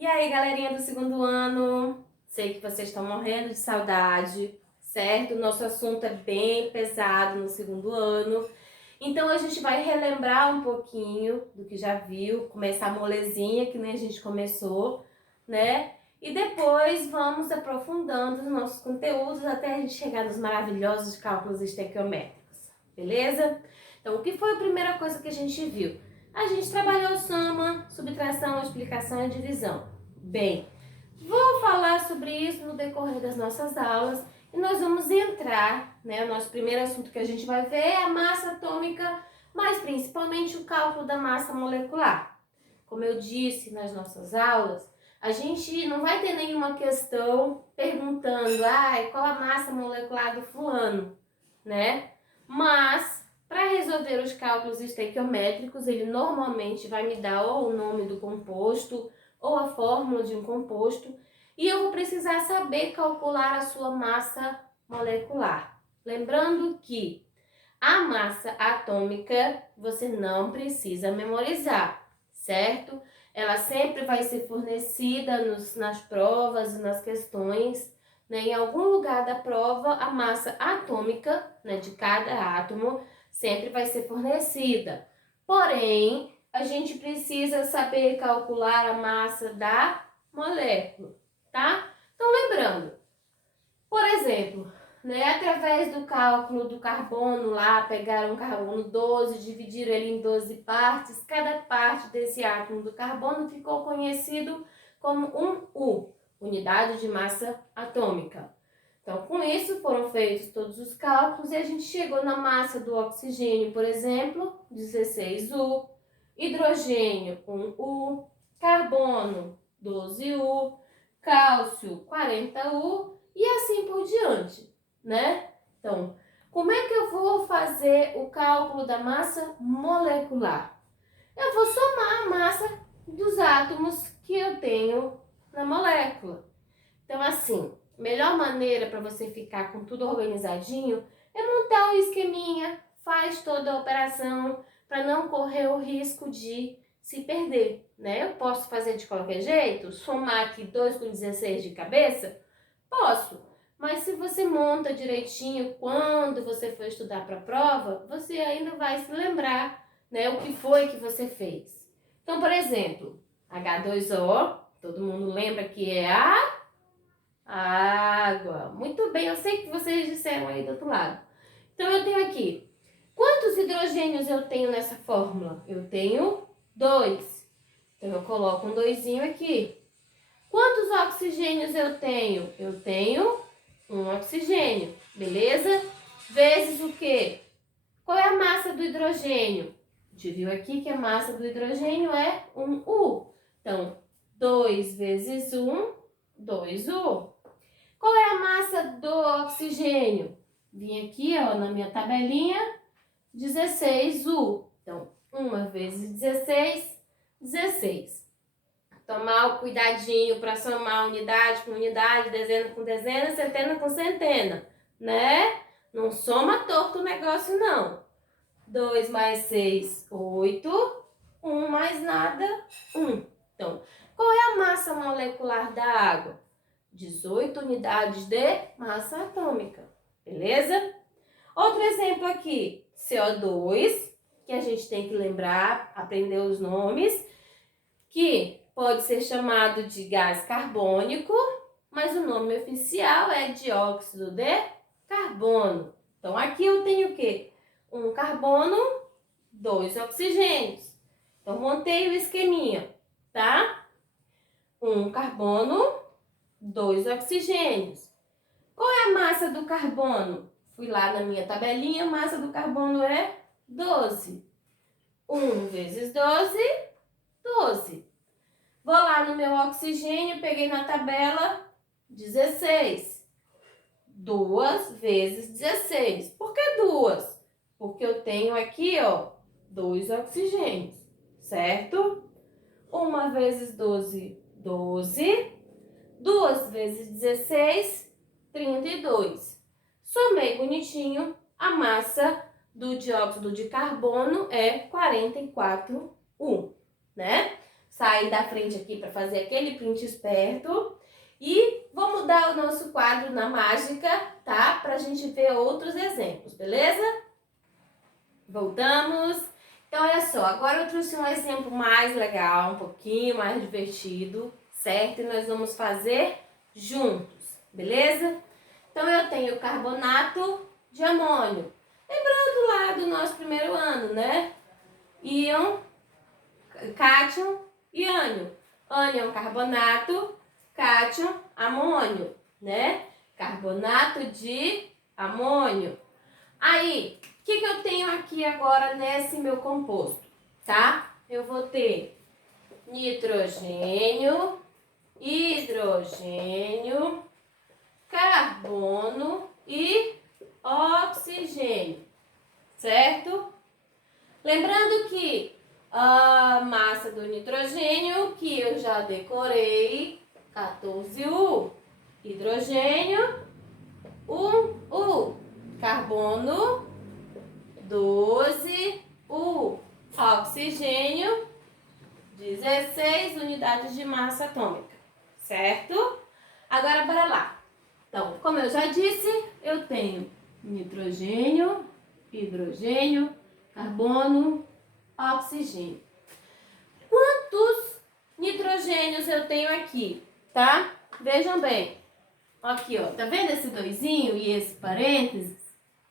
E aí, galerinha do segundo ano? Sei que vocês estão morrendo de saudade, certo? Nosso assunto é bem pesado no segundo ano. Então, a gente vai relembrar um pouquinho do que já viu, começar molezinha, que nem a gente começou, né? E depois vamos aprofundando os nossos conteúdos até a gente chegar nos maravilhosos cálculos estequiométricos, beleza? Então, o que foi a primeira coisa que a gente viu? A gente trabalhou soma, subtração, explicação e divisão. Bem, vou falar sobre isso no decorrer das nossas aulas e nós vamos entrar, né? O nosso primeiro assunto que a gente vai ver é a massa atômica, mas principalmente o cálculo da massa molecular. Como eu disse nas nossas aulas, a gente não vai ter nenhuma questão perguntando, qual a massa molecular do fulano, né? Mas para resolver os cálculos estequiométricos, ele normalmente vai me dar ou o nome do composto ou a fórmula de um composto e eu vou precisar saber calcular a sua massa molecular. Lembrando que a massa atômica você não precisa memorizar, certo? Ela sempre vai ser fornecida nas provas e nas questões, né? Em algum lugar da prova, a massa atômica, né, de cada átomo sempre vai ser fornecida. Porém, a gente precisa saber calcular a massa da molécula, tá? Então, lembrando, por exemplo, né, através do cálculo do carbono lá, pegaram um carbono 12, dividiram ele em 12 partes, cada parte desse átomo do carbono ficou conhecido como um U, unidade de massa atômica. Então, com isso foram feitos todos os cálculos e a gente chegou na massa do oxigênio, por exemplo, 16U, hidrogênio, 1U, carbono, 12U, cálcio, 40U e assim por diante, né? Então, como é que eu vou fazer o cálculo da massa molecular? Eu vou somar a massa dos átomos que eu tenho na molécula. Então, assim, a melhor maneira para você ficar com tudo organizadinho é montar um esqueminha, faz toda a operação para não correr o risco de se perder, né? Eu posso fazer de qualquer jeito, somar aqui 2 com 16 de cabeça? Posso, mas se você monta direitinho quando você for estudar para a prova, você ainda vai se lembrar, né, o que foi que você fez. Então, por exemplo, H2O, todo mundo lembra que é a água. Muito bem, eu sei que vocês disseram aí do outro lado. Então, eu tenho aqui, quantos hidrogênios eu tenho nessa fórmula? Eu tenho 2. Então, eu coloco um 2zinho aqui. Quantos oxigênios eu tenho? Eu tenho um oxigênio, beleza? Vezes o quê? Qual é a massa do hidrogênio? A gente viu aqui que a massa do hidrogênio é 1U. Então, 2 vezes 1, 2U. Qual é a massa do oxigênio? Vim aqui, ó, na minha tabelinha, 16U. Então, 1 vezes 16, 16. Tomar o cuidadinho para somar unidade com unidade, dezena com dezena, centena com centena, né? Não soma torto o negócio, não. 2 mais 6, 8. 1 mais nada, 1. Então, qual é a massa molecular da água? 18 unidades de massa atômica, beleza? Outro exemplo aqui, CO2, que a gente tem que lembrar, aprender os nomes, que pode ser chamado de gás carbônico, mas o nome oficial é dióxido de carbono. Então, aqui eu tenho o quê? Um carbono, 2 oxigênios. Então, montei o esqueminha, tá? Um carbono, 2 oxigênios. Qual é a massa do carbono? Fui lá na minha tabelinha, a massa do carbono é 12. 1 vezes 12, 12. Vou lá no meu oxigênio, peguei na tabela 16. 2 vezes 16. Por que 2? Porque eu tenho aqui, ó, 2 oxigênios, certo? 1 vezes 12, 12. 2 vezes 16, 32. Somei bonitinho, a massa do dióxido de carbono é 44U, né? sair da frente aqui para fazer aquele print esperto. E vou mudar o nosso quadro na mágica, tá? Pra gente ver outros exemplos, beleza? Voltamos. Então, olha só, agora eu trouxe um exemplo mais legal, um pouquinho mais divertido, certo? E nós vamos fazer juntos, beleza? Então, eu tenho carbonato de amônio. Lembrando lá do nosso primeiro ano, né? Íon, cátion e ânion. Ânion, carbonato, cátion, amônio, né? Carbonato de amônio. Aí, o que eu tenho aqui agora nesse meu composto, tá? Eu vou ter nitrogênio, hidrogênio, carbono e oxigênio, certo? Lembrando que a massa do nitrogênio, que eu já decorei, 14U, hidrogênio, 1U, carbono, 12U, oxigênio, 16 unidades de massa atômica, certo? Agora, bora lá. Então, como eu já disse, eu tenho nitrogênio, hidrogênio, carbono, oxigênio. Quantos nitrogênios eu tenho aqui, tá? Vejam bem. Aqui, ó, tá vendo esse doisinho e esse parênteses,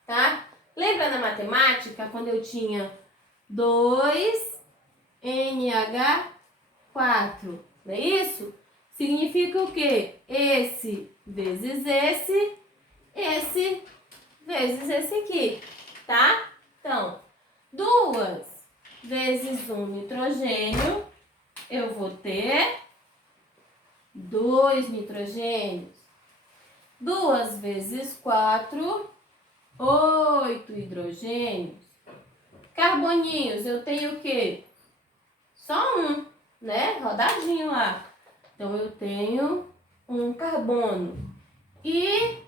tá? Lembra na matemática, quando eu tinha 2NH4, não é isso? Significa o quê? Esse vezes esse vezes esse aqui, tá? Então, 2 vezes 1 nitrogênio, eu vou ter 2 nitrogênios. 2 vezes 4, 8 hidrogênios. Carboninhos, eu tenho o quê? Só um, né? Rodadinho lá. Então, eu tenho um carbono e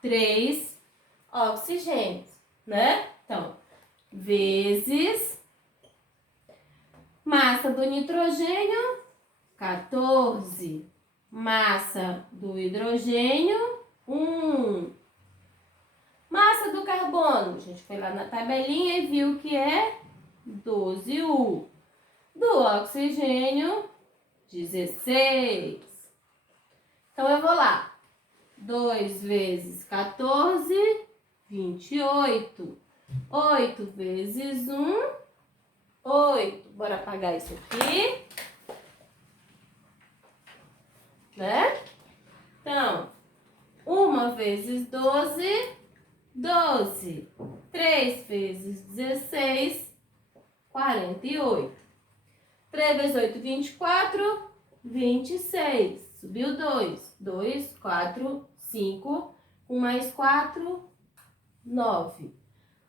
3 oxigênios, né? Então, vezes massa do nitrogênio, 14. Massa do hidrogênio, 1. Massa do carbono, a gente foi lá na tabelinha e viu que é 12U. Do oxigênio, 16. Então, eu vou lá. 2 vezes 14, 28. 8 vezes 1, 8. Bora apagar isso aqui. Né? Então, 1 vezes 12, 12. 3 vezes 16, 48. 3 vezes 8, 24, 26. Subiu 2. 2, 4, 5. 1 mais 4, 9.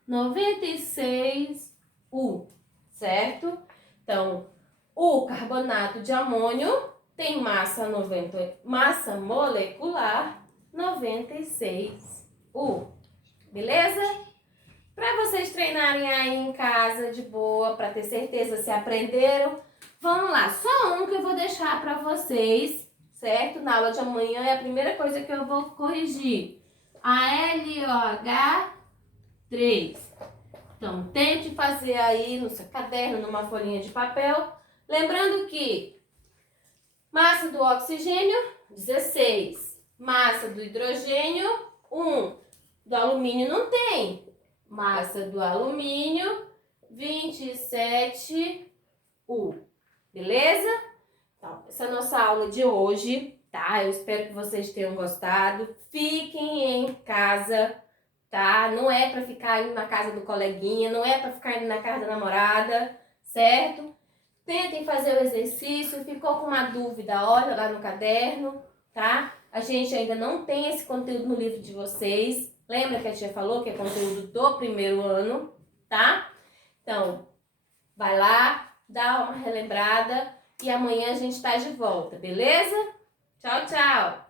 96 U, certo? Então, o carbonato de amônio tem massa molecular 96 U, beleza? Para vocês treinarem aí em casa de boa, para ter certeza se aprenderam, vamos lá. Só um que eu vou deixar para vocês, certo? Na aula de amanhã é a primeira coisa que eu vou corrigir. A LOH3. Então, tente fazer aí no seu caderno, numa folhinha de papel. Lembrando que massa do oxigênio, 16. Massa do hidrogênio, 1. Do alumínio não tem. Massa do alumínio, 27 U. Beleza? Então, essa é a nossa aula de hoje, tá? Eu espero que vocês tenham gostado. Fiquem em casa, tá? Não é pra ficar indo na casa do coleguinha, não é pra ficar indo na casa da namorada, certo? Tentem fazer o exercício. Ficou com uma dúvida, olha lá no caderno, tá? A gente ainda não tem esse conteúdo no livro de vocês. Lembra que a tia falou que é conteúdo do primeiro ano, tá? Então, vai lá, dá uma relembrada e amanhã a gente tá de volta, beleza? Tchau, tchau!